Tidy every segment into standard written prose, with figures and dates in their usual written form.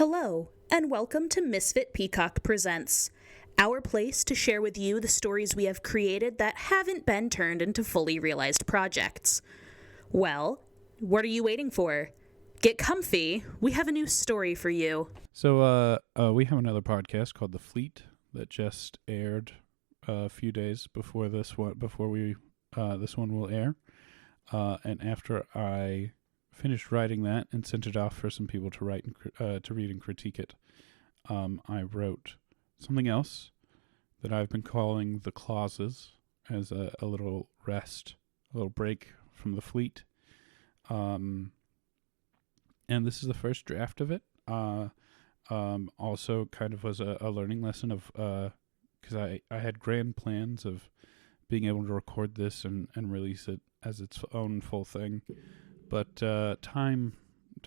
Hello, and welcome to Misfit Peacock Presents, our place to share with you the stories we have created that haven't been turned into fully realized projects. Well, what are you waiting for? Get comfy, we have a new story for you. So we have another podcast called The Fleet that just aired a few days before this one, this one will air. And after I finished writing that and sent it off for some people to read and critique it, I wrote something else that I've been calling The Clauses as a little rest, a little break from The Fleet. And this is the first draft of it. Also kind of was a learning lesson of, because I had grand plans of being able to record this and release it as its own full thing. But time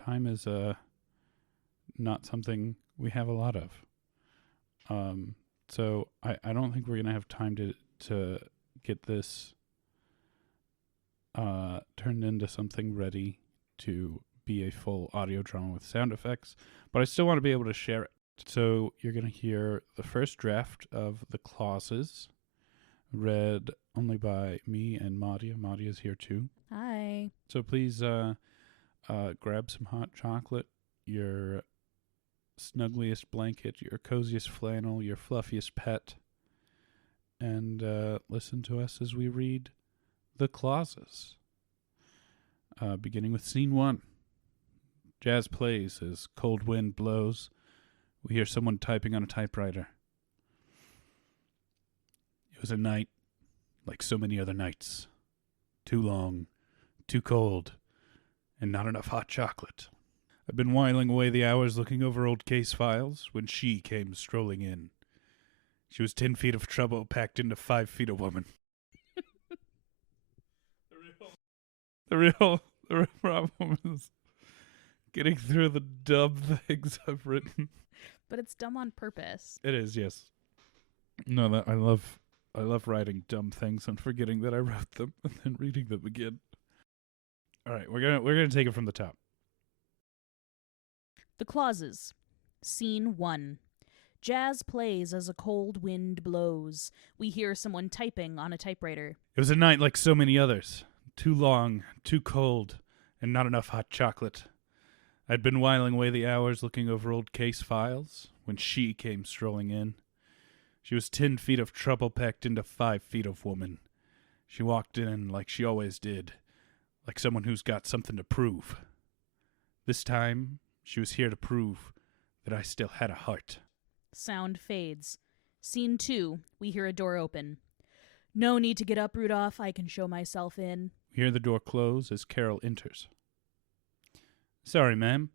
is not something we have a lot of. So I don't think we're going to have time to get this turned into something ready to be a full audio drama with sound effects, but I still want to be able to share it. So you're going to hear the first draft of The Clauses, read only by me and Madia. Madia's here too. Hi. So please grab some hot chocolate, your snuggliest blanket, your coziest flannel, your fluffiest pet, and listen to us as we read The Clauses. Beginning with scene 1. Jazz plays as cold wind blows. We hear someone typing on a typewriter. It was a night like so many other nights. Too long, too cold, and not enough hot chocolate. I'd been whiling away the hours looking over old case files when she came strolling in. She was 10 feet of trouble packed into 5 feet of woman. The real problem is getting through the dumb things I've written. But it's dumb on purpose. It is, yes. No, that I love writing dumb things and forgetting that I wrote them and then reading them again. All right, we're gonna take it from the top. The Clauses. Scene 1. Jazz plays as a cold wind blows. We hear someone typing on a typewriter. It was a night like so many others. Too long, too cold, and not enough hot chocolate. I'd been whiling away the hours looking over old case files when she came strolling in. She was 10 feet of trouble packed into 5 feet of woman. She walked in like she always did, like someone who's got something to prove. This time, she was here to prove that I still had a heart. Sound fades. Scene 2. We hear a door open. No need to get up, Rudolph. I can show myself in. We hear the door close as Carol enters. Sorry, ma'am.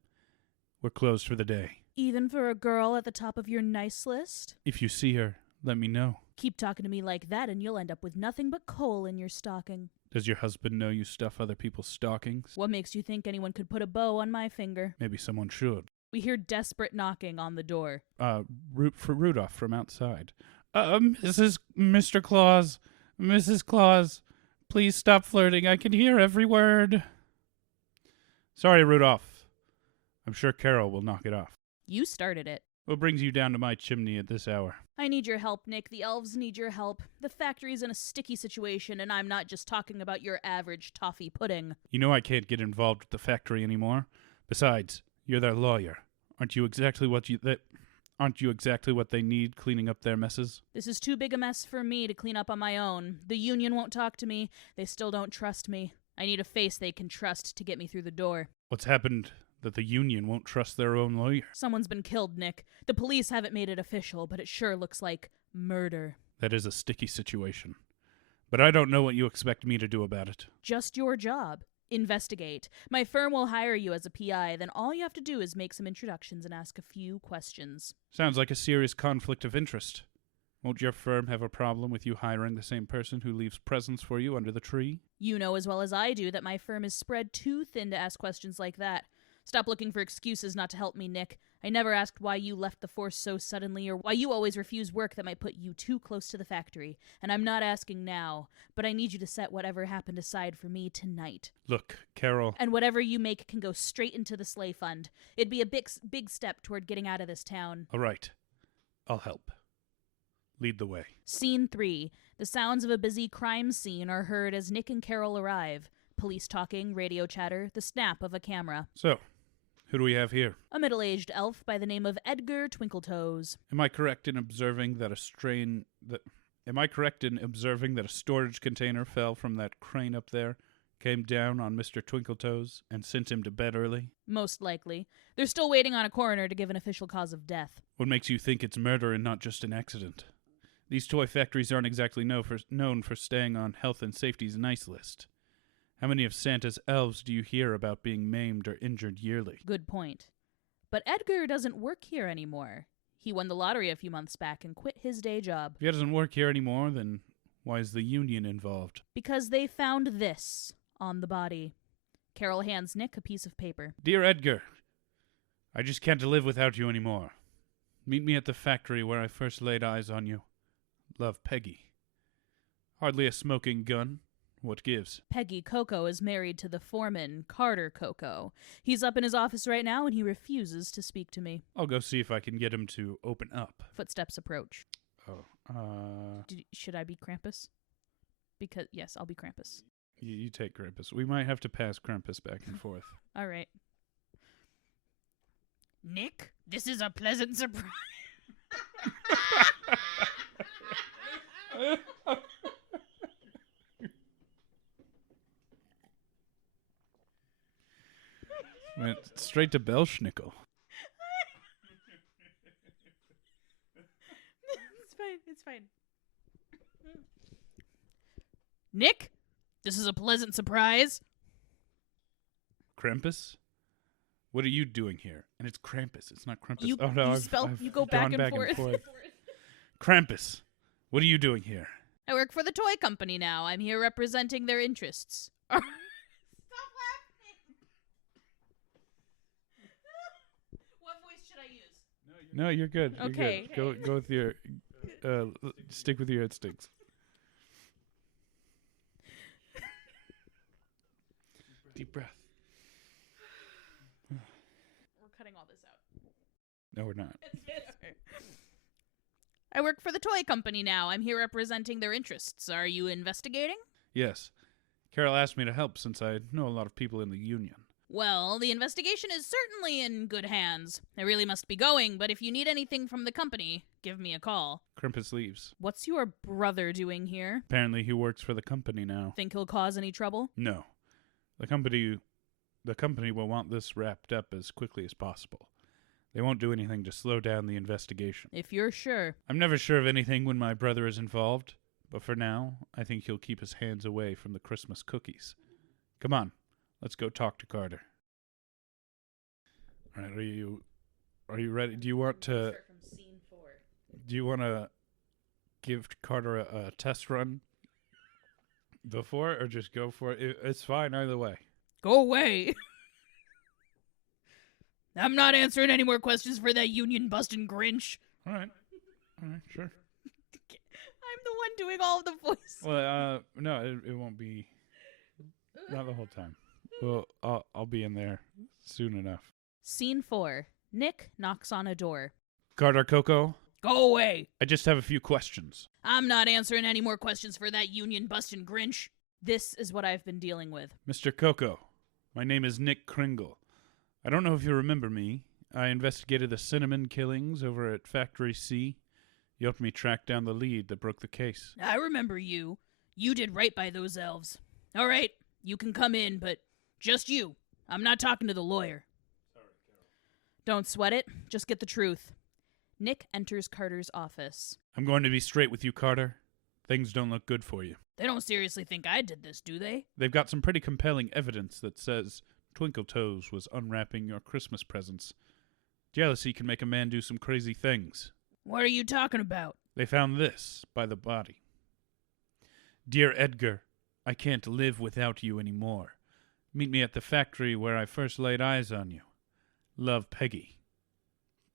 We're closed for the day. Even for a girl at the top of your nice list? If you see her, let me know. Keep talking to me like that and you'll end up with nothing but coal in your stocking. Does your husband know you stuff other people's stockings? What makes you think anyone could put a bow on my finger? Maybe someone should. We hear desperate knocking on the door. For Rudolph from outside. Mr. Claus, Mrs. Claus, please stop flirting. I can hear every word. Sorry, Rudolph. I'm sure Carol will knock it off. You started it. What brings you down to my chimney at this hour? I need your help, Nick. The elves need your help. The factory's in a sticky situation, and I'm not just talking about your average toffee pudding. You know I can't get involved with the factory anymore. Besides, you're their lawyer. Aren't you exactly what they need cleaning up their messes? This is too big a mess for me to clean up on my own. The union won't talk to me. They still don't trust me. I need a face they can trust to get me through the door. What's happened that the union won't trust their own lawyer? Someone's been killed, Nick. The police haven't made it official, but it sure looks like murder. That is a sticky situation. But I don't know what you expect me to do about it. Just your job. Investigate. My firm will hire you as a PI, then all you have to do is make some introductions and ask a few questions. Sounds like a serious conflict of interest. Won't your firm have a problem with you hiring the same person who leaves presents for you under the tree? You know as well as I do that my firm is spread too thin to ask questions like that. Stop looking for excuses not to help me, Nick. I never asked why you left the force so suddenly or why you always refuse work that might put you too close to the factory. And I'm not asking now, but I need you to set whatever happened aside for me tonight. Look, Carol. And whatever you make can go straight into the sleigh fund. It'd be a big step toward getting out of this town. All right. I'll help. Lead the way. Scene 3. The sounds of a busy crime scene are heard as Nick and Carol arrive. Police talking, radio chatter, the snap of a camera. So, who do we have here? A middle-aged elf by the name of Edgar Twinkletoes. Am I correct in observing that a storage container fell from that crane up there, came down on Mr. Twinkletoes, and sent him to bed early? Most likely. They're still waiting on a coroner to give an official cause of death. What makes you think it's murder and not just an accident? These toy factories aren't exactly known for staying on health and safety's nice list. How many of Santa's elves do you hear about being maimed or injured yearly? Good point. But Edgar doesn't work here anymore. He won the lottery a few months back and quit his day job. If he doesn't work here anymore, then why is the union involved? Because they found this on the body. Carol hands Nick a piece of paper. Dear Edgar, I just can't live without you anymore. Meet me at the factory where I first laid eyes on you. Love, Peggy. Hardly a smoking gun. What gives? Peggy Coco is married to the foreman, Carter Coco. He's up in his office right now and he refuses to speak to me. I'll go see if I can get him to open up. Footsteps approach. Oh, Should I be Krampus? Because, yes, I'll be Krampus. You take Krampus. We might have to pass Krampus back and forth. All right. Nick, this is a pleasant surprise. Went straight to Belschnickel. It's fine. Nick, this is a pleasant surprise. Krampus? What are you doing here? And it's Krampus. It's not Krampus. You go back and forth. Krampus, what are you doing here? I work for the toy company now. I'm here representing their interests. Stop laughing. What voice should I use? No, you're good. You're Okay. good. Go with your stick with your instincts. Deep breath. We're cutting all this out. No, we're not. I work for the toy company now. I'm here representing their interests. Are you investigating? Yes. Carol asked me to help since I know a lot of people in the union. Well, the investigation is certainly in good hands. I really must be going, but if you need anything from the company, give me a call. Krampus leaves. What's your brother doing here? Apparently he works for the company now. Think he'll cause any trouble? No. The company will want this wrapped up as quickly as possible. They won't do anything to slow down the investigation. If you're sure. I'm never sure of anything when my brother is involved, but for now, I think he'll keep his hands away from the Christmas cookies. Come on, let's go talk to Carter. All right, are you ready? Do you want to Start from scene 4. Do you want to give Carter a test run before, or just go for it? It's fine either way. Go away. I'm not answering any more questions for that union-busting Grinch. All right, sure. I'm the one doing all of the voice. Well, no, it won't be. Not the whole time. Well, I'll be in there soon enough. Scene 4. Nick knocks on a door. Carter Coco, Go away. I just have a few questions. I'm not answering any more questions for that union-busting Grinch. This is what I've been dealing with. Mr. Coco, my name is Nick Kringle. I don't know if you remember me. I investigated the cinnamon killings over at Factory C. You helped me track down the lead that broke the case. I remember you. You did right by those elves. All right, you can come in, but just you. I'm not talking to the lawyer. Sorry, Carol. Don't sweat it. Just get the truth. Nick enters Carter's office. I'm going to be straight with you, Carter. Things don't look good for you. They don't seriously think I did this, do they? They've got some pretty compelling evidence that says Twinkletoes was unwrapping your Christmas presents. Jealousy can make a man do some crazy things. What are you talking about? They found this by the body. Dear Edgar, I can't live without you anymore. Meet me at the factory where I first laid eyes on you. Love, Peggy.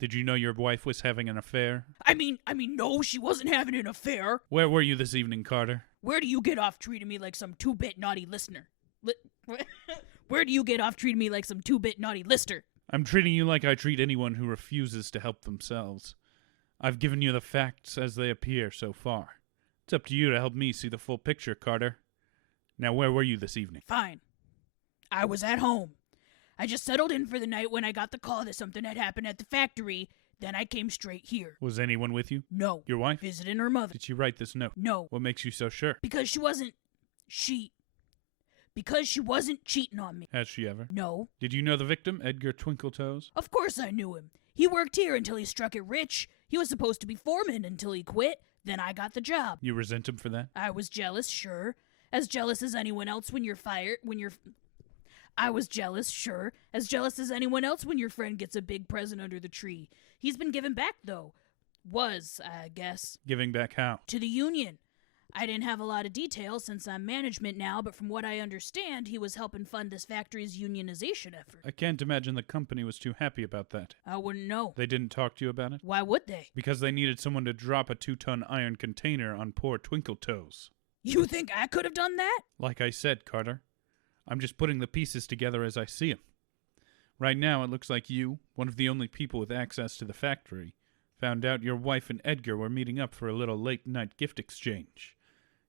Did you know your wife was having an affair? I mean, no, she wasn't having an affair. Where were you this evening, Carter? Where do you get off treating me like some 2-bit naughty listener? Where do you get off treating me like some 2-bit naughty lister? I'm treating you like I treat anyone who refuses to help themselves. I've given you the facts as they appear so far. It's up to you to help me see the full picture, Carter. Now, where were you this evening? Fine. I was at home. I just settled in for the night when I got the call that something had happened at the factory. Then I came straight here. Was anyone with you? No. Your wife? Visiting her mother. Did she write this note? No. What makes you so sure? Because she wasn't cheating on me. Has she ever? No. Did you know the victim, Edgar Twinkletoes? Of course I knew him. He worked here until he struck it rich. He was supposed to be foreman until he quit. Then I got the job. You resent him for that? I was jealous, sure. As jealous as anyone else I was jealous, sure. As jealous as anyone else when your friend gets a big present under the tree. He's been giving back, though. Was, I guess. Giving back how? To the union. I didn't have a lot of details since I'm management now, but from what I understand, he was helping fund this factory's unionization effort. I can't imagine the company was too happy about that. I wouldn't know. They didn't talk to you about it? Why would they? Because they needed someone to drop a 2-ton iron container on poor Twinkletoes. You think I could have done that? Like I said, Carter, I'm just putting the pieces together as I see them. Right now, it looks like you, one of the only people with access to the factory, found out your wife and Edgar were meeting up for a little late-night gift exchange.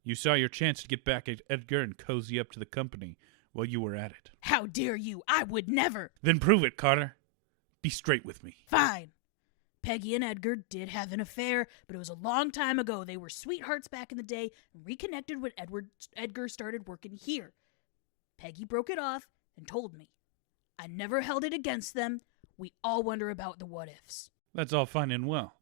You saw your chance to get back at Edgar and cozy up to the company while you were at it. How dare you? I would never. Then prove it, Carter. Be straight with me. Fine. Peggy and Edgar did have an affair, but it was a long time ago. They were sweethearts back in the day and reconnected when Edgar started working here. Peggy broke it off and told me. I never held it against them. We all wonder about the what-ifs. That's all fine and well,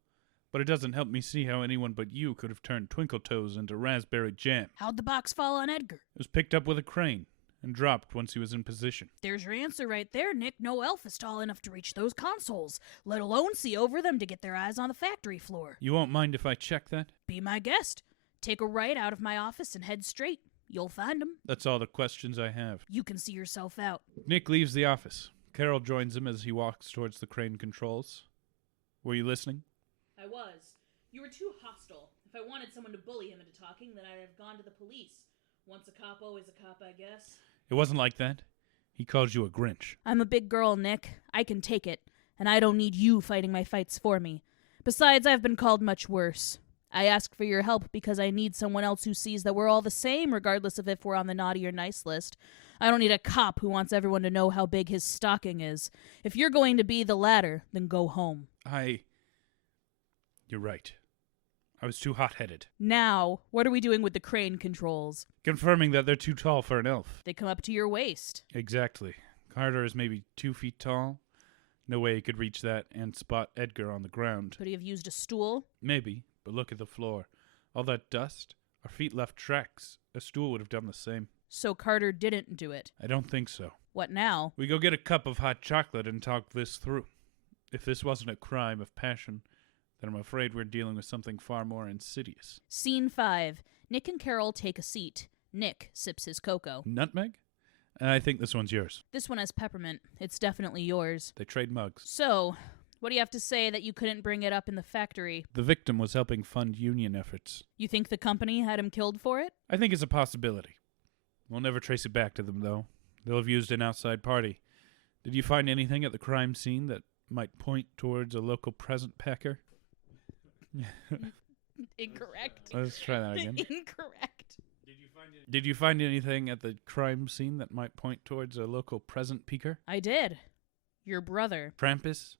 but it doesn't help me see how anyone but you could have turned Twinkletoes into raspberry jam. How'd the box fall on Edgar? It was picked up with a crane and dropped once he was in position. There's your answer right there, Nick. No elf is tall enough to reach those consoles, let alone see over them to get their eyes on the factory floor. You won't mind if I check that? Be my guest. Take a right out of my office and head straight. You'll find them. That's all the questions I have. You can see yourself out. Nick leaves the office. Carol joins him as he walks towards the crane controls. Were you listening? I was. You were too hostile. If I wanted someone to bully him into talking, then I'd have gone to the police. Once a cop, always a cop, I guess. It wasn't like that. He calls you a Grinch. I'm a big girl, Nick. I can take it. And I don't need you fighting my fights for me. Besides, I've been called much worse. I ask for your help because I need someone else who sees that we're all the same, regardless of if we're on the naughty or nice list. I don't need a cop who wants everyone to know how big his stocking is. If you're going to be the latter, then go home. You're right. I was too hot-headed. Now, what are we doing with the crane controls? Confirming that they're too tall for an elf. They come up to your waist. Exactly. Carter is maybe 2 feet tall. No way he could reach that and spot Edgar on the ground. Could he have used a stool? Maybe, but look at the floor. All that dust. Our feet left tracks. A stool would have done the same. So Carter didn't do it. I don't think so. What now? We go get a cup of hot chocolate and talk this through. If this wasn't a crime of passion, then I'm afraid we're dealing with something far more insidious. Scene 5. Nick and Carol take a seat. Nick sips his cocoa. Nutmeg? I think this one's yours. This one has peppermint. It's definitely yours. They trade mugs. So, what do you have to say that you couldn't bring it up in the factory? The victim was helping fund union efforts. You think the company had him killed for it? I think it's a possibility. We'll never trace it back to them, though. They'll have used an outside party. Did you find anything at the crime scene that might point towards a local present packer? Incorrect. Let's try that again. Incorrect. Did you find anything at the crime scene that might point towards a local present peeker? I did. Your brother. Krampus?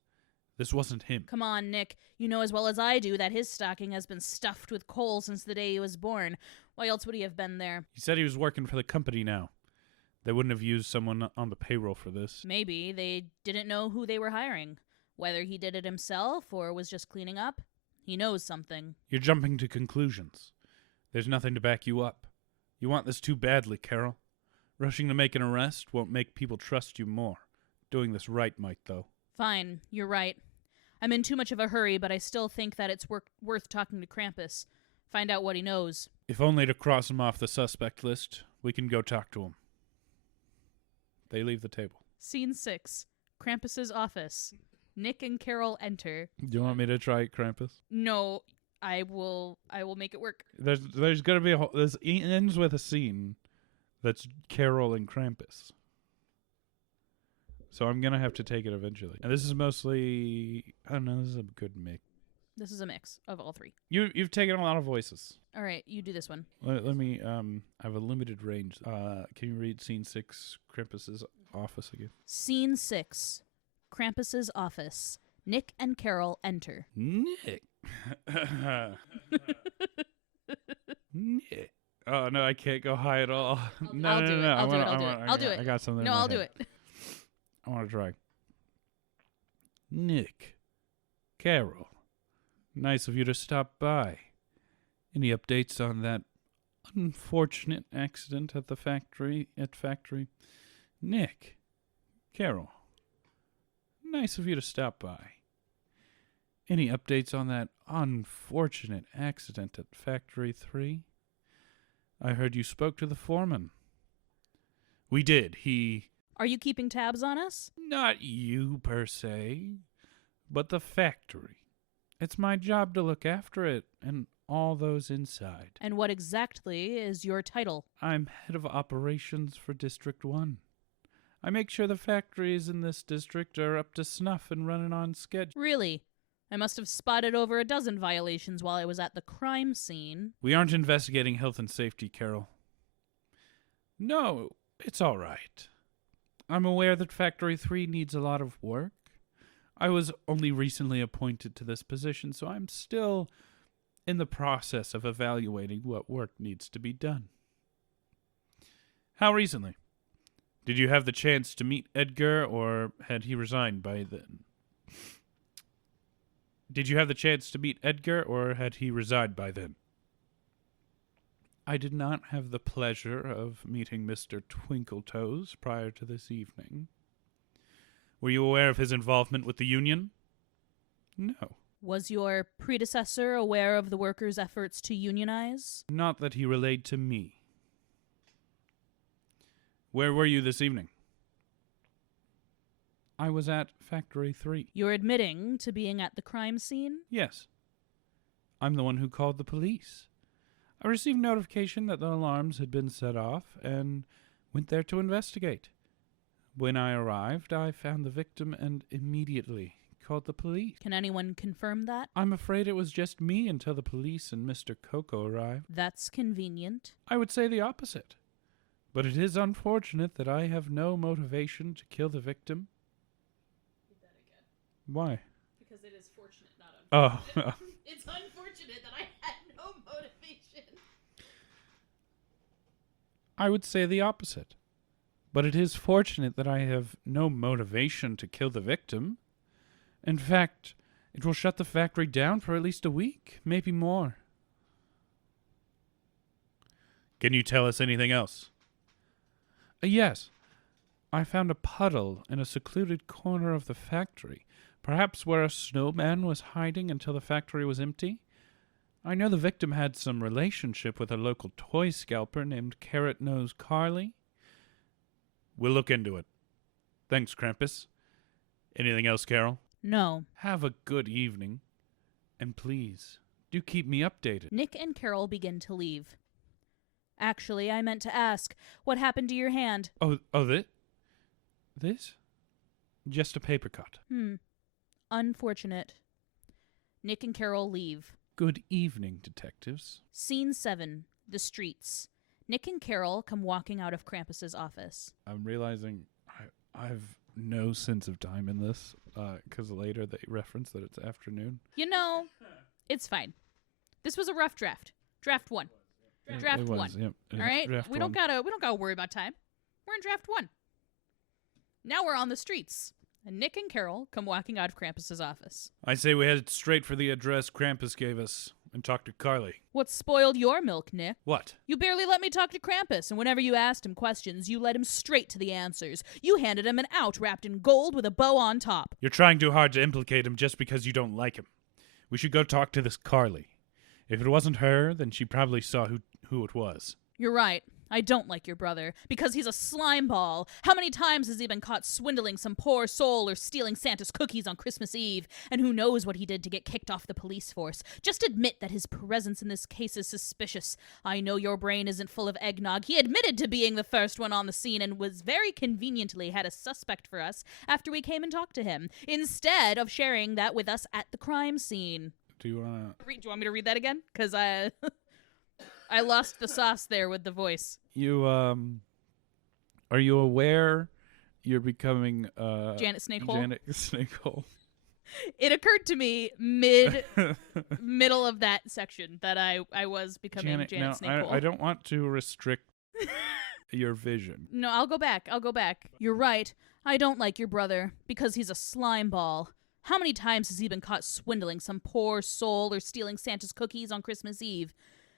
This wasn't him. Come on, Nick. You know as well as I do that his stocking has been stuffed with coal since the day he was born. Why else would he have been there? He said he was working for the company now. They wouldn't have used someone on the payroll for this. Maybe they didn't know who they were hiring. Whether he did it himself or was just cleaning up. He knows something. You're jumping to conclusions. There's nothing to back you up. You want this too badly, Carol. Rushing to make an arrest won't make people trust you more. Doing this right might, though. Fine, you're right. I'm in too much of a hurry, but I still think that it's worth talking to Krampus. Find out what he knows. If only to cross him off the suspect list, we can go talk to him. They leave the table. Scene 6. Krampus's office. Nick and Carol enter. Do you want me to try Krampus? No, I will make it work. There's gonna be this ends with a scene that's Carol and Krampus. So I'm gonna have to take it eventually. And this is mostly, I don't know, this is a good mix. This is a mix of all three. You've taken a lot of voices. All right, you do this one. Let me I have a limited range. Can you read scene 6, Krampus's office again? Scene 6, Krampus's office. Nick and Carol enter. Nick. Nick. Oh no, I can't go high at all. I'll do it. I'll do it. I got something. No, I'll do it. I want to try. Nick, Carol, nice of you to stop by. Any updates on that unfortunate accident at the factory? Nick, Carol, nice of you to stop by. Any updates on that unfortunate accident at Factory 3? I heard you spoke to the foreman. We did. Are you keeping tabs on us? Not you, per se, but the factory. It's my job to look after it and all those inside. And what exactly is your title? I'm head of operations for District 1. I make sure the factories in this district are up to snuff and running on schedule. Really? I must have spotted over a dozen violations while I was at the crime scene. We aren't investigating health and safety, Carol. No, it's all right. I'm aware that Factory 3 needs a lot of work. I was only recently appointed to this position, so I'm still in the process of evaluating what work needs to be done. How recently? Did you have the chance to meet Edgar, or had he resigned by then? I did not have the pleasure of meeting Mr. Twinkletoes prior to this evening. Were you aware of his involvement with the union? No. Was your predecessor aware of the workers' efforts to unionize? Not that he relayed to me. Where were you this evening? I was at Factory 3. You're admitting to being at the crime scene? Yes. I'm the one who called the police. I received notification that the alarms had been set off and went there to investigate. When I arrived, I found the victim and immediately called the police. Can anyone confirm that? I'm afraid it was just me until the police and Mr. Coco arrived. That's convenient. I would say the opposite. But it is unfortunate that I have no motivation to kill the victim. Read that again. Why? Because it is fortunate, not unfortunate. Oh. It's unfortunate that I had no motivation. I would say the opposite. But it is fortunate that I have no motivation to kill the victim. In fact, it will shut the factory down for at least a week, maybe more. Can you tell us anything else? Yes. I found a puddle in a secluded corner of the factory, perhaps where a snowman was hiding until the factory was empty. I know the victim had some relationship with a local toy scalper named Carrot Nose Carly. We'll look into it. Thanks, Krampus. Anything else, Carol? No. Have a good evening. And please, do keep me updated. Nick and Carol begin to leave. Actually, I meant to ask, what happened to your hand? Oh, this? Just a paper cut. Unfortunate. Nick and Carol leave. Good evening, detectives. Scene 7, the streets. Nick and Carol come walking out of Krampus's office. I'm realizing I have no sense of time in this, because later they reference that it's afternoon. You know, it's fine. This was a rough draft. Draft 1. Draft 1. Yep. All right? We don't got. gotta worry about time. We're in draft 1. Now we're on the streets. And Nick and Carol come walking out of Krampus's office. I say we head straight for the address Krampus gave us and talk to Carly. What spoiled your milk, Nick? What? You barely let me talk to Krampus, and whenever you asked him questions, you led him straight to the answers. You handed him an out wrapped in gold with a bow on top. You're trying too hard to implicate him just because you don't like him. We should go talk to this Carly. If it wasn't her, then she probably saw who it was. You're right. I don't like your brother, because he's a slimeball. How many times has he been caught swindling some poor soul or stealing Santa's cookies on Christmas Eve? And who knows what he did to get kicked off the police force? Just admit that his presence in this case is suspicious. I know your brain isn't full of eggnog. He admitted to being the first one on the scene and was very conveniently had a suspect for us after we came and talked to him, instead of sharing that with us at the crime scene. Do you want to... Do you want me to read that again? Because I lost the sauce there with the voice. You, are you aware you're becoming, Janet Snakehole? Janet Snakehole. It occurred to me middle of that section that I was becoming Janet Snakehole. I don't want to restrict your vision. No, I'll go back. You're right. I don't like your brother, because he's a slimeball. How many times has he been caught swindling some poor soul or stealing Santa's cookies on Christmas Eve?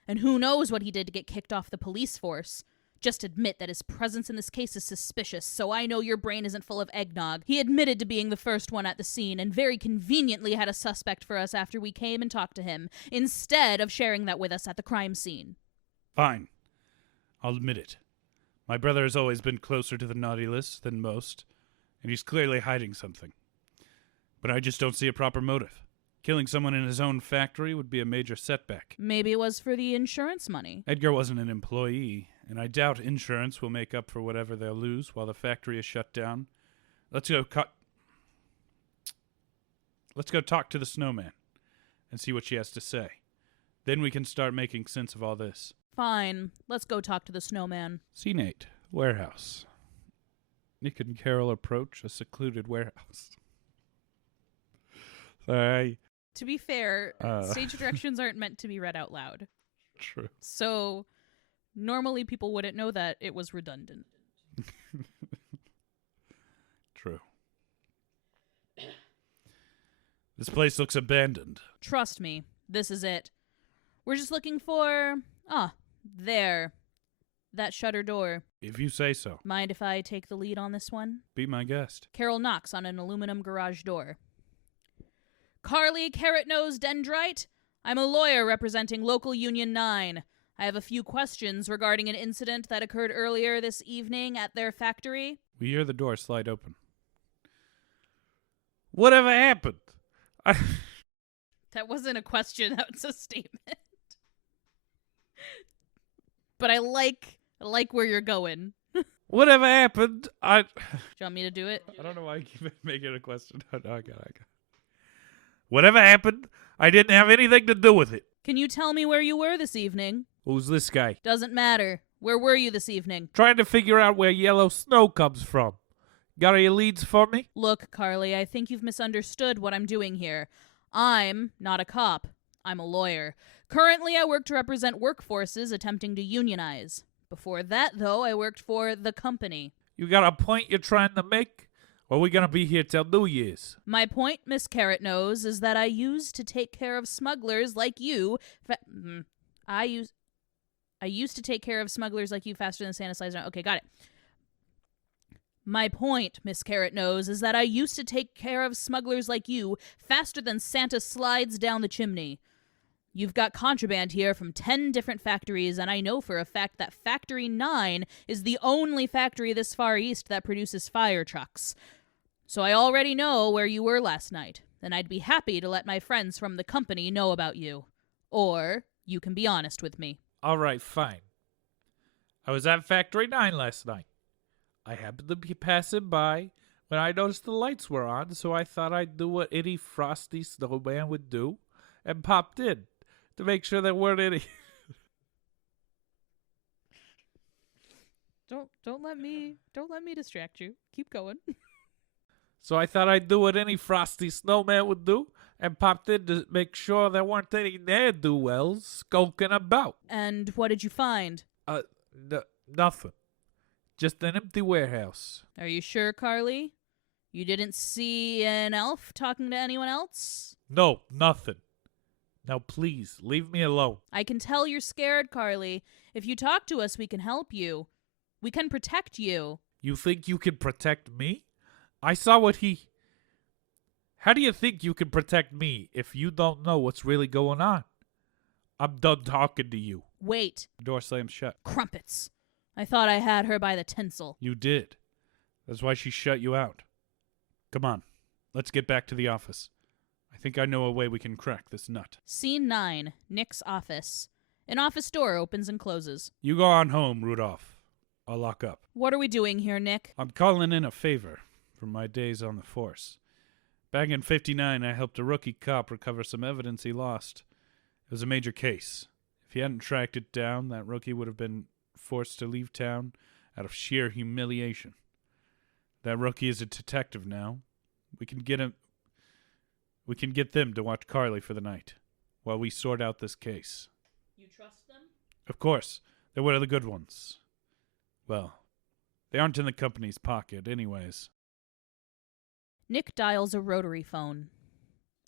And who knows what he did to get kicked off the police force? Just admit that his presence in this case is suspicious, so I know your brain isn't full of eggnog. He admitted to being the first one at the scene and very conveniently had a suspect for us after we came and talked to him, instead of sharing that with us at the crime scene. Fine. I'll admit it. My brother has always been closer to the naughty list than most, and he's clearly hiding something. But I just don't see a proper motive. Killing someone in his own factory would be a major setback. Maybe it was for the insurance money. Edgar wasn't an employee, and I doubt insurance will make up for whatever they'll lose while the factory is shut down. Let's go talk to the snowman and see what she has to say. Then we can start making sense of all this. Fine. Let's go talk to the snowman. Scene 8. Warehouse. Nick and Carol approach a secluded warehouse. Sorry. To be fair, stage directions aren't meant to be read out loud. True. So, normally people wouldn't know that. It was redundant. True. This place looks abandoned. Trust me, this is it. We're just looking for... there. That shutter door. If you say so. Mind if I take the lead on this one? Be my guest. Carol knocks on an aluminum garage door. Carly Carrot-Nosed Dendrite? I'm a lawyer representing Local Union 9. I have a few questions regarding an incident that occurred earlier this evening at their factory. We hear the door slide open. Whatever happened? That wasn't a question, that was a statement. But I like where you're going. Whatever happened? Do you want me to do it? I don't know why I keep making it a question. I got it. Whatever happened, I didn't have anything to do with it. Can you tell me where you were this evening? Who's this guy? Doesn't matter. Where were you this evening? Trying to figure out where yellow snow comes from. Got any leads for me? Look, Carly, I think you've misunderstood what I'm doing here. I'm not a cop. I'm a lawyer. Currently, I work to represent workforces attempting to unionize. Before that, though, I worked for the company. You got a point you're trying to make? Or are we gonna be here till New Year's? My point, Miss Carrot-Nose, is that I used to take care of smugglers like you. I used to take care of smugglers like you faster than Santa slides down. Okay, got it. My point, Miss Carrot-Nose, is that I used to take care of smugglers like you faster than Santa slides down the chimney. You've got contraband here from 10 different factories, and I know for a fact that Factory 9 is the only factory this far east that produces fire trucks. So I already know where you were last night, and I'd be happy to let my friends from the company know about you. Or you can be honest with me. All right, fine. I was at Factory 9 last night. I happened to be passing by when I noticed the lights were on, so I thought I'd do what any frosty snowman would do and popped in to make sure there weren't any. Don't let me distract you. Keep going. So I thought I'd do what any frosty snowman would do and popped in to make sure there weren't any ne'er-do-wells skulking about. And what did you find? Nothing. Just an empty warehouse. Are you sure, Carly? You didn't see an elf talking to anyone else? No, nothing. Now please, leave me alone. I can tell you're scared, Carly. If you talk to us, we can help you. We can protect you. You think you can protect me? I saw what he... How do you think you can protect me if you don't know what's really going on? I'm done talking to you. Wait. The door slams shut. Crumpets. I thought I had her by the tinsel. You did. That's why she shut you out. Come on, let's get back to the office. I think I know a way we can crack this nut. Scene 9, Nick's office. An office door opens and closes. You go on home, Rudolph. I'll lock up. What are we doing here, Nick? I'm calling in a favor from my days on the force. Back in 59, I helped a rookie cop recover some evidence he lost. It was a major case. If he hadn't tracked it down, that rookie would have been forced to leave town out of sheer humiliation. That rookie is a detective now. We can get them to watch Carly for the night while we sort out this case. You trust them? Of course. They're one of the good ones. Well, they aren't in the company's pocket anyways. Nick dials a rotary phone.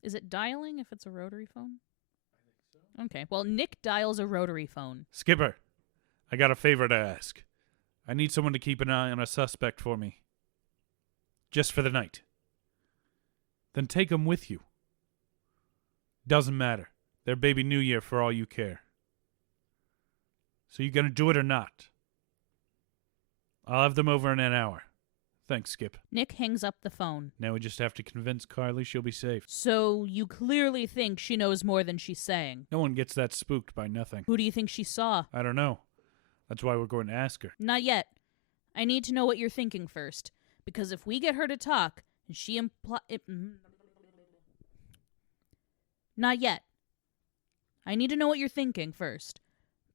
Is it dialing if it's a rotary phone? I think so. Okay, well, Nick dials a rotary phone. Skipper, I got a favor to ask. I need someone to keep an eye on a suspect for me. Just for the night. Then take 'em with you. Doesn't matter. They're baby New Year for all you care. So you gonna do it or not? I'll have them over in an hour. Thanks, Skip. Nick hangs up the phone. Now we just have to convince Carly she'll be safe. So you clearly think she knows more than she's saying. No one gets that spooked by nothing. Who do you think she saw? I don't know. That's why we're going to ask her. Not yet. I need to know what you're thinking first. Because if we get her to talk, and she Not yet. I need to know what you're thinking first.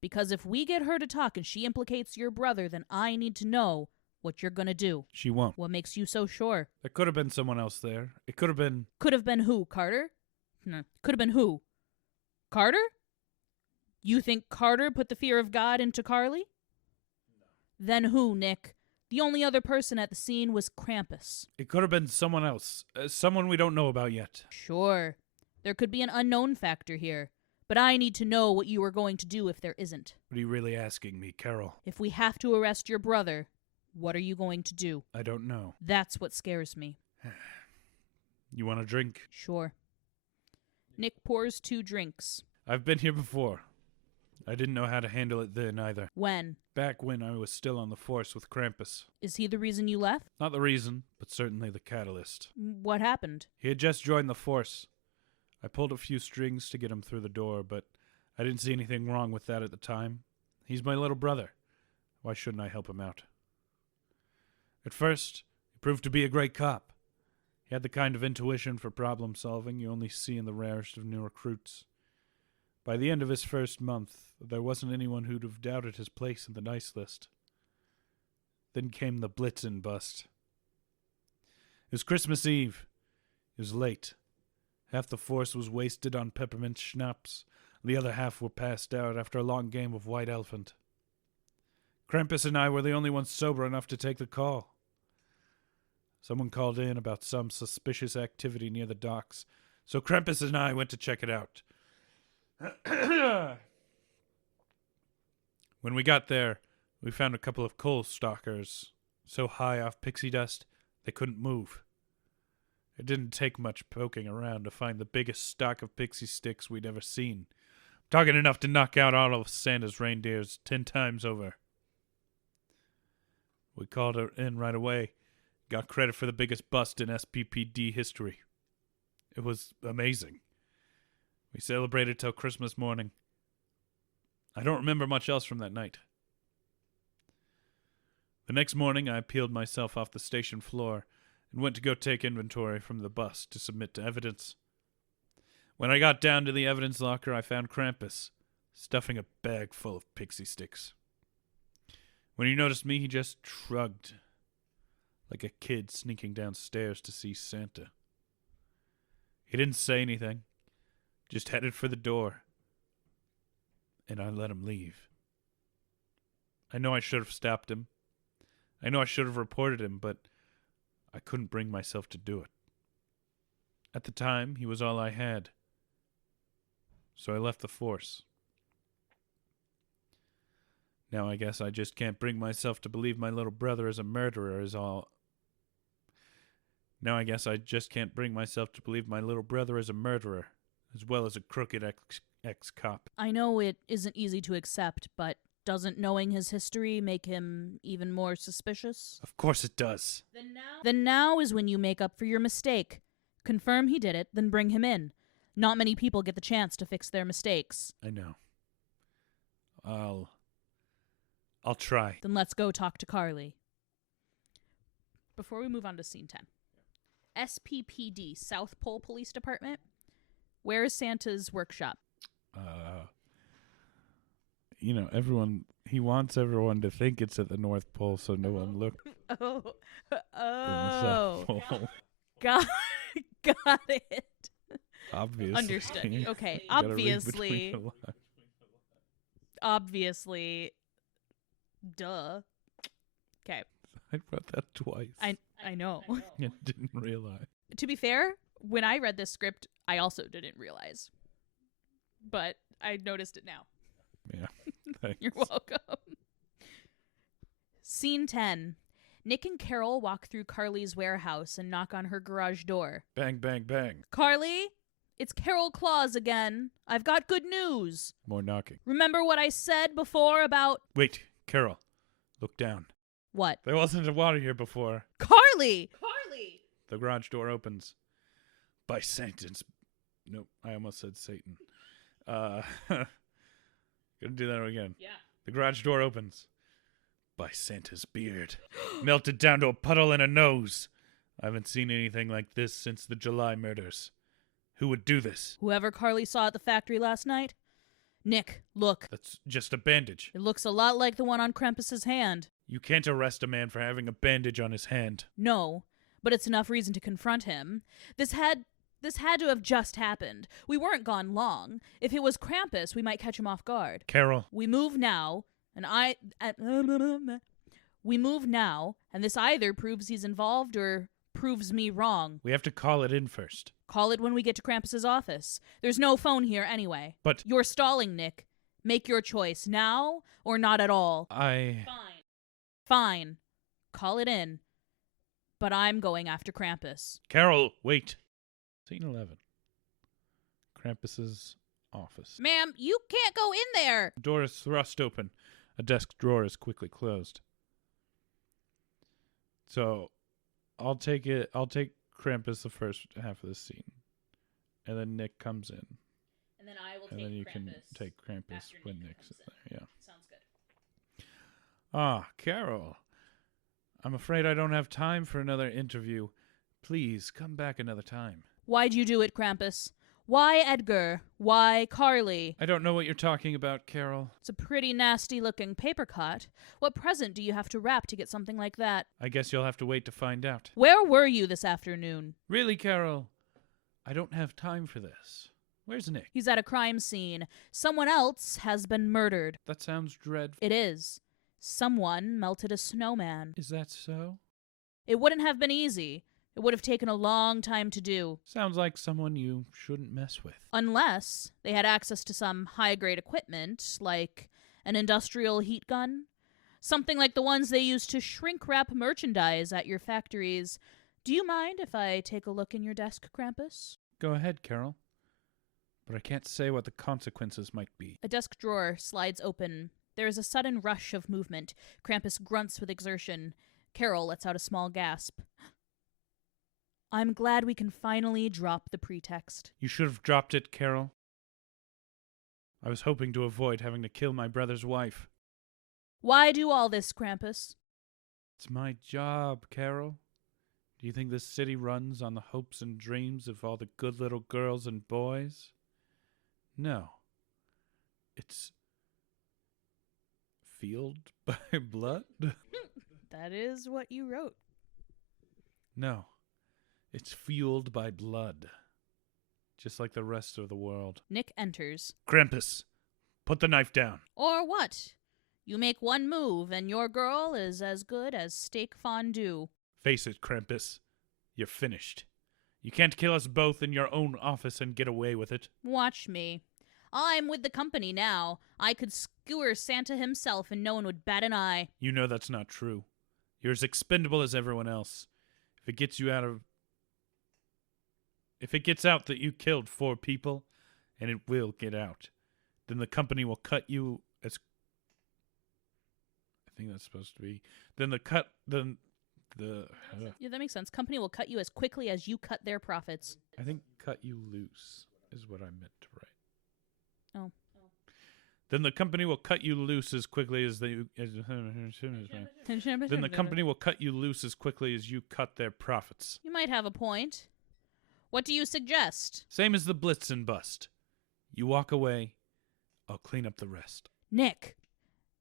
Because if we get her to talk and she implicates your brother, then I need to know what you're gonna do. She won't. What makes you so sure? There could have been someone else there. It could have been... Could have been who, Carter? Could have been who? Carter? You think Carter put the fear of God into Carly? No. Then who, Nick? The only other person at the scene was Krampus. It could have been someone else. Someone we don't know about yet. Sure. There could be an unknown factor here. But I need to know what you are going to do if there isn't. What are you really asking me, Carol? If we have to arrest your brother, what are you going to do? I don't know. That's what scares me. You want a drink? Sure. Nick pours 2 drinks. I've been here before. I didn't know how to handle it then either. When? Back when I was still on the force with Krampus. Is he the reason you left? Not the reason, but certainly the catalyst. What happened? He had just joined the force. I pulled a few strings to get him through the door, but I didn't see anything wrong with that at the time. He's my little brother. Why shouldn't I help him out? At first, he proved to be a great cop. He had the kind of intuition for problem solving you only see in the rarest of new recruits. By the end of his first month, there wasn't anyone who'd have doubted his place in the nice list. Then came the Blitzen bust. It was Christmas Eve. It was late. Half the force was wasted on peppermint schnapps. The other half were passed out after a long game of white elephant. Krampus and I were the only ones sober enough to take the call. Someone called in about some suspicious activity near the docks, so Krampus and I went to check it out. When we got there, we found a couple of coal stalkers so high off pixie dust they couldn't move. It didn't take much poking around to find the biggest stock of pixie sticks we'd ever seen. I'm talking enough to knock out all of Santa's reindeers 10 times over. We called her in right away. Got credit for the biggest bust in SPPD history. It was amazing. We celebrated till Christmas morning. I don't remember much else from that night. The next morning, I peeled myself off the station floor and went to go take inventory from the bus to submit to evidence. When I got down to the evidence locker, I found Krampus stuffing a bag full of pixie sticks. When he noticed me, he just shrugged, like a kid sneaking downstairs to see Santa. He didn't say anything, just headed for the door, and I let him leave. I know I should have stopped him. I know I should have reported him, but I couldn't bring myself to do it. At the time, he was all I had. So I left the force. Now I guess I just can't bring myself to believe my little brother is a murderer is all. Now I guess I just can't bring myself to believe my little brother is a murderer, as well as a crooked ex-cop. I know it isn't easy to accept, but Doesn't knowing his history make him even more suspicious? Of course it does. Then now is when you make up for your mistake. Confirm he did it, then bring him in. Not many people get the chance to fix their mistakes. I know. I'll try. Then let's go talk to Carly. Before we move on to scene 10. SPPD, South Pole Police Department. Where is Santa's workshop? He wants everyone to think it's at the North Pole so no one look Oh. in the South Pole. Got it. Obviously. Understood. Okay, You gotta read between the lines. obviously, duh. Okay, I wrote that twice. I know. I didn't realize. To be fair, when I read this script, I also didn't realize. But I noticed it now. Yeah. Thanks. You're welcome. Scene 10. Nick and Carol walk through Carly's warehouse and knock on her garage door. Bang, bang, bang. Carly, it's Carol Claus again. I've got good news. More knocking. Remember what I said before about... Wait, Carol. Look down. What? There wasn't a water here before. Carly! The garage door opens. By Satan's... Nope, I almost said Satan. Gonna do that again. Yeah. The garage door opens. By Santa's beard. Melted down to a puddle and a nose. I haven't seen anything like this since the July murders. Who would do this? Whoever Carly saw at the factory last night? Nick, look. That's just a bandage. It looks a lot like the one on Krampus's hand. You can't arrest a man for having a bandage on his hand. No, but it's enough reason to confront him. This had to have just happened. We weren't gone long. If it was Krampus, we might catch him off guard. Carol. We move now, and this either proves he's involved or proves me wrong. We have to call it in first. Call it when we get to Krampus's office. There's no phone here anyway. But... You're stalling, Nick. Make your choice, now or not at all. Fine. Call it in. But I'm going after Krampus. Carol, wait. Scene 11. Krampus's office. Ma'am, you can't go in there. The door is thrust open. A desk drawer is quickly closed. So, I'll take Krampus the first half of the scene. And then Nick comes in. And then I will and take then you Krampus can take Krampus after when Nick Nick's comes there. in. Yeah. Sounds good. Ah, Carol. I'm afraid I don't have time for another interview. Please, come back another time. Why'd you do it, Krampus? Why Edgar? Why Carly? I don't know what you're talking about, Carol. It's a pretty nasty-looking paper cut. What present do you have to wrap to get something like that? I guess you'll have to wait to find out. Where were you this afternoon? Really, Carol? I don't have time for this. Where's Nick? He's at a crime scene. Someone else has been murdered. That sounds dreadful. It is. Someone melted a snowman. Is that so? It wouldn't have been easy. It would have taken a long time to do. Sounds like someone you shouldn't mess with. Unless they had access to some high-grade equipment, like an industrial heat gun. Something like the ones they use to shrink-wrap merchandise at your factories. Do you mind if I take a look in your desk, Krampus? Go ahead, Carol. But I can't say what the consequences might be. A desk drawer slides open. There is a sudden rush of movement. Krampus grunts with exertion. Carol lets out a small gasp. I'm glad we can finally drop the pretext. You should have dropped it, Carol. I was hoping to avoid having to kill my brother's wife. Why do all this, Krampus? It's my job, Carol. Do you think this city runs on the hopes and dreams of all the good little girls and boys? No. It's fueled by blood? That is what you wrote. No. It's fueled by blood. Just like the rest of the world. Nick enters. Krampus, put the knife down. Or what? You make one move and your girl is as good as steak fondue. Face it, Krampus. You're finished. You can't kill us both in your own office and get away with it. Watch me. I'm with the company now. I could skewer Santa himself and no one would bat an eye. You know that's not true. You're as expendable as everyone else. If it gets out that you killed 4 people, and it will get out, then the company will cut you as think that's supposed to be. Then the cut. Then the. Yeah, that makes sense. Company will cut you as quickly as you cut their profits. I think cut you loose is what I meant to write. Oh. Then the company will cut you loose as quickly as they. Then the company will cut you loose as quickly as you cut their profits. You might have a point. What do you suggest? Same as the blitz and bust. You walk away, I'll clean up the rest. Nick,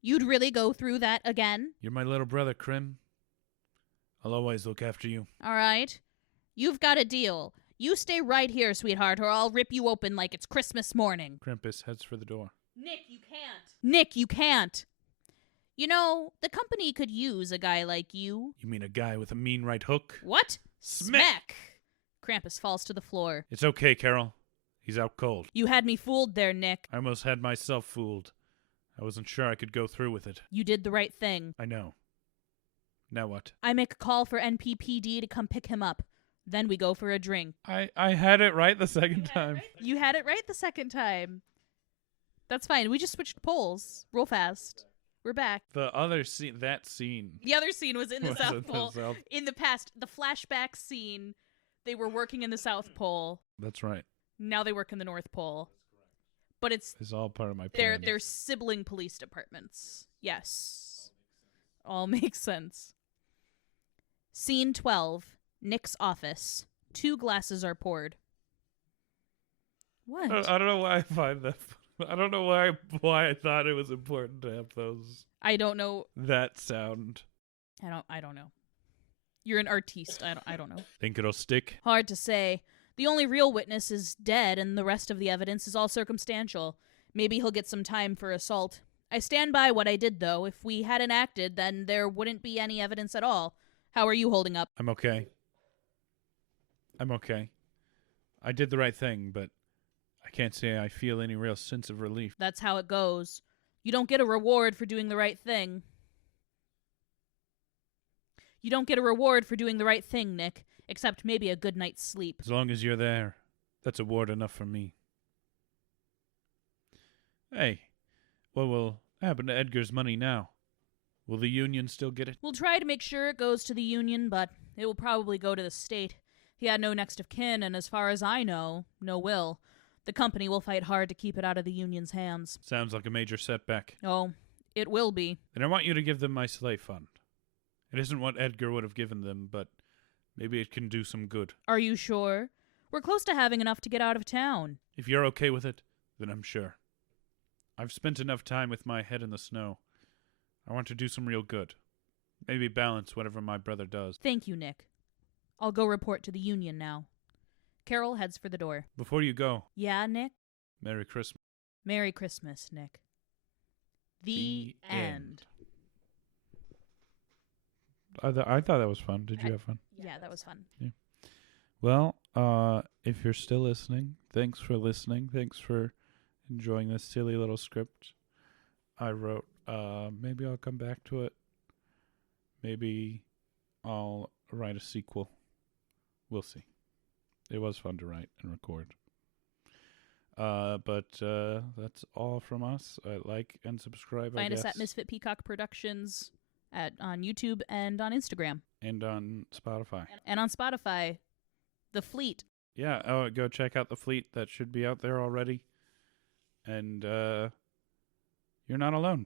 you'd really go through that again? You're my little brother, Krim. I'll always look after you. All right. You've got a deal. You stay right here, sweetheart, or I'll rip you open like it's Christmas morning. Krampus heads for the door. Nick, you can't. Nick, you can't. You know, the company could use a guy like you. You mean a guy with a mean right hook? What? Smack! Krampus falls to the floor. It's okay, Carol. He's out cold. You had me fooled there, Nick. I almost had myself fooled. I wasn't sure I could go through with it. You did the right thing. I know. Now what? I make a call for NPPD to come pick him up. Then we go for a drink. I had it right the second time. You had it right the second time. That's fine. We just switched poles. Real fast. We're back. The other scene, that scene. The other scene was in the Was South in the Pole. South- In the past, the flashback scene, they were working in the South Pole. That's right. Now they work in the North Pole. But it's all part of my plan. they're sibling police departments. Yes. All makes sense. Scene 12. Nick's office. 2 glasses are poured. What? I don't know why I find that. I don't know why I thought it was important to have those. I don't know. That sound. I don't know. You're an artiste. I don't know. Think it'll stick? Hard to say. The only real witness is dead, and the rest of the evidence is all circumstantial. Maybe he'll get some time for assault. I stand by what I did, though. If we hadn't acted, then there wouldn't be any evidence at all. How are you holding up? I'm okay. I did the right thing, but I can't say I feel any real sense of relief. That's how it goes. You don't get a reward for doing the right thing. You don't get a reward for doing the right thing, Nick, except maybe a good night's sleep. As long as you're there, that's award enough for me. Hey, what will happen to Edgar's money now? Will the union still get it? We'll try to make sure it goes to the union, but it will probably go to the state. He had no next of kin, and as far as I know, no will. The company will fight hard to keep it out of the union's hands. Sounds like a major setback. Oh, it will be. Then I want you to give them my sleigh fund. It isn't what Edgar would have given them, but maybe it can do some good. Are you sure? We're close to having enough to get out of town. If you're okay with it, then I'm sure. I've spent enough time with my head in the snow. I want to do some real good. Maybe balance whatever my brother does. Thank you, Nick. I'll go report to the union now. Carol heads for the door. Before you go, Yeah, Nick? Merry Christmas. Merry Christmas, Nick. The end. I thought that was fun. Did you have fun? Yeah, that was fun. Well, if you're still listening, thanks for listening. Thanks for enjoying this silly little script I wrote. Maybe I'll come back to it. Maybe I'll write a sequel. We'll see. It was fun to write and record. But that's all from us. Like and subscribe, Find I us guess. at Misfit Peacock Productions on YouTube and on Instagram. And on Spotify. And on Spotify. The Fleet. Yeah, go check out The Fleet. That should be out there already. And you're not alone.